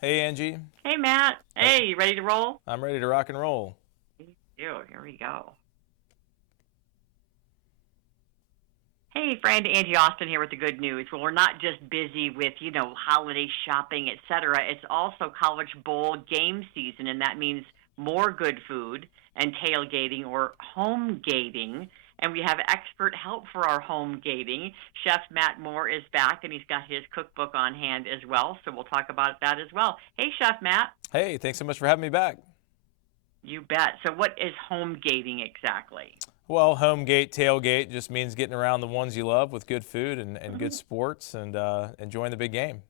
Hey, Angie. Hey, Matt. Hey, Hey, you ready to roll? I'm ready to rock and roll. Me too. Here we go. Hey, friend Angie Austin here with the good news. Well, we're not just busy with, holiday shopping, etc. It's also College Bowl game season, and that means more good food and tailgating or home gating. And we have expert help for our home gating. Chef Matt Moore is back, and he's got his cookbook on hand as well. So we'll talk about that as well. Hey, Chef Matt. Hey, thanks so much for having me back. You bet. So, what is home gating exactly? Well, home gate, tailgate just means getting around the ones you love with good food and good sports and enjoying the big game.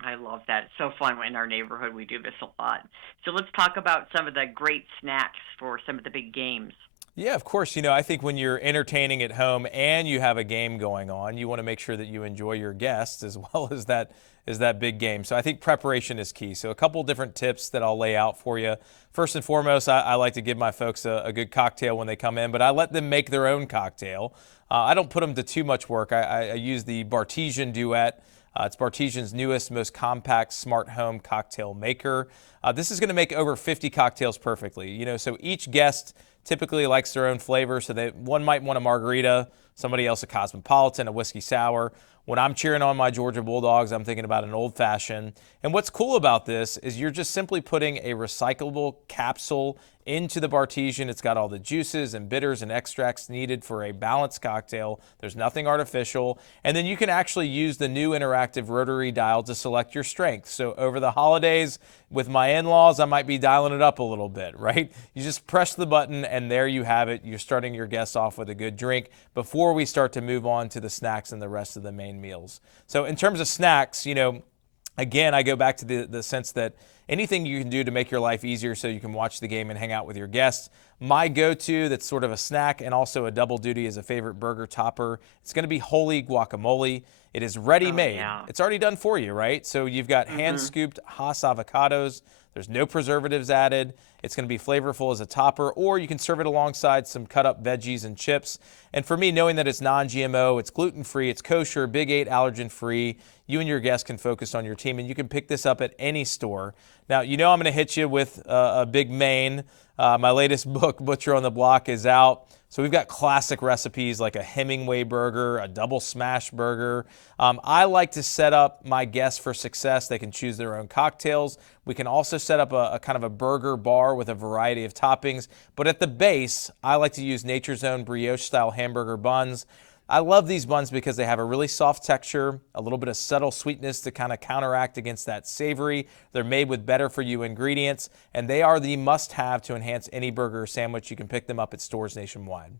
I love that. It's so fun in our neighborhood. We do this a lot. So, let's talk about some of the great snacks for some of the big games. Yeah, of course. I think when you're entertaining at home and you have a game going on, you want to make sure that you enjoy your guests as well as that big game. So I think preparation is key. So a couple different tips that I'll lay out for you. First and foremost, I like to give my folks a good cocktail when they come in, but I let them make their own cocktail. I don't put them to too much work. I use the Bartesian Duet. It's Bartesian's newest, most compact smart home cocktail maker. This is going to make over 50 cocktails perfectly. So each guest typically likes their own flavor. So one might want a margarita, somebody else a cosmopolitan, a whiskey sour. When I'm cheering on my Georgia Bulldogs, I'm thinking about an old fashioned. And what's cool about this is you're just simply putting a recyclable capsule into the Bartesian. It's got all the juices and bitters and extracts needed for a balanced cocktail. There's nothing artificial. And then you can actually use the new interactive rotary dial to select your strength. So over the holidays with my in-laws, I might be dialing it up a little bit, right? You just press the button and there you have it. You're starting your guests off with a good drink before we start to move on to the snacks and the rest of the main meals. So in terms of snacks, again, I go back to the sense that anything you can do to make your life easier so you can watch the game and hang out with your guests. My go-to that's sort of a snack and also a double duty as a favorite burger topper, it's going to be Holy Guacamole. It is Oh, ready-made. yeah. It's already done for you, right? So you've got Mm-hmm. hand-scooped Hass avocados. There's no preservatives added. It's going to be flavorful as a topper, or you can serve it alongside some cut-up veggies and chips. And for me, knowing that it's non-GMO, it's gluten-free, it's kosher, Big 8 allergen-free, you and your guests can focus on your team, and you can pick this up at any store. Now, I'm going to hit you with a big main. My latest book, Butcher on the Block, is out. So we've got classic recipes like a Hemingway burger, a double smash burger. I like to set up my guests for success. They can choose their own cocktails. We can also set up a kind of a burger bar with a variety of toppings. But at the base, I like to use Nature's Own brioche-style hamburger buns. I love these buns because they have a really soft texture, a little bit of subtle sweetness to kind of counteract against that savory. They're made with better for you ingredients, and they are the must-have to enhance any burger or sandwich. You can pick them up at stores nationwide.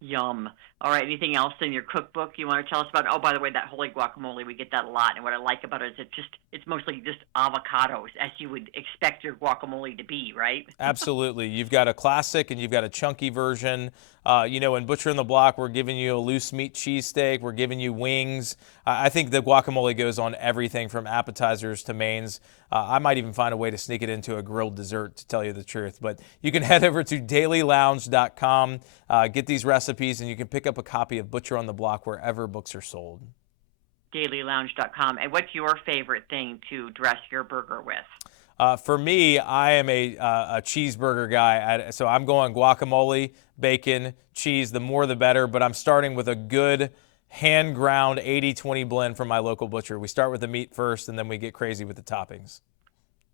Yum. All right. Anything else in your cookbook you want to tell us about? Oh, by the way, that holy guacamole, we get that a lot. And what I like about it is it's mostly just avocados, as you would expect your guacamole to be, right? Absolutely. You've got a classic and you've got a chunky version. In Butcher on the Block, we're giving you a loose meat cheesesteak. We're giving you wings. I think the guacamole goes on everything from appetizers to mains. I might even find a way to sneak it into a grilled dessert, to tell you the truth. But you can head over to dailylounge.com, get these recipes, and you can pick up a copy of Butcher on the Block wherever books are sold. Dailylounge.com. And what's your favorite thing to dress your burger with? For me, I am a cheeseburger guy, so I'm going guacamole, bacon, cheese. The more the better, but I'm starting with a good hand-ground 80-20 blend from my local butcher. We start with the meat first, and then we get crazy with the toppings.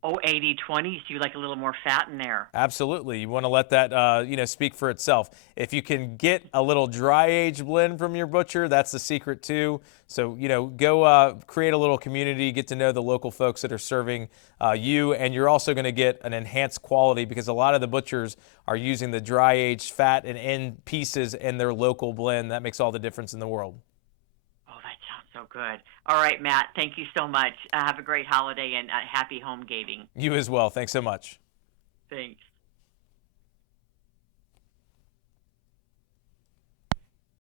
Oh, 80-20. So you like a little more fat in there. Absolutely. You want to let that, speak for itself. If you can get a little dry age blend from your butcher, that's the secret too. So, go create a little community, get to know the local folks that are serving you, and you're also going to get an enhanced quality because a lot of the butchers are using the dry aged fat and end pieces in their local blend. That makes all the difference in the world. Oh, that sounds so good. All right, Matt, thank you so much. Have a great holiday and happy home gating. You as well. Thanks so much. Thanks.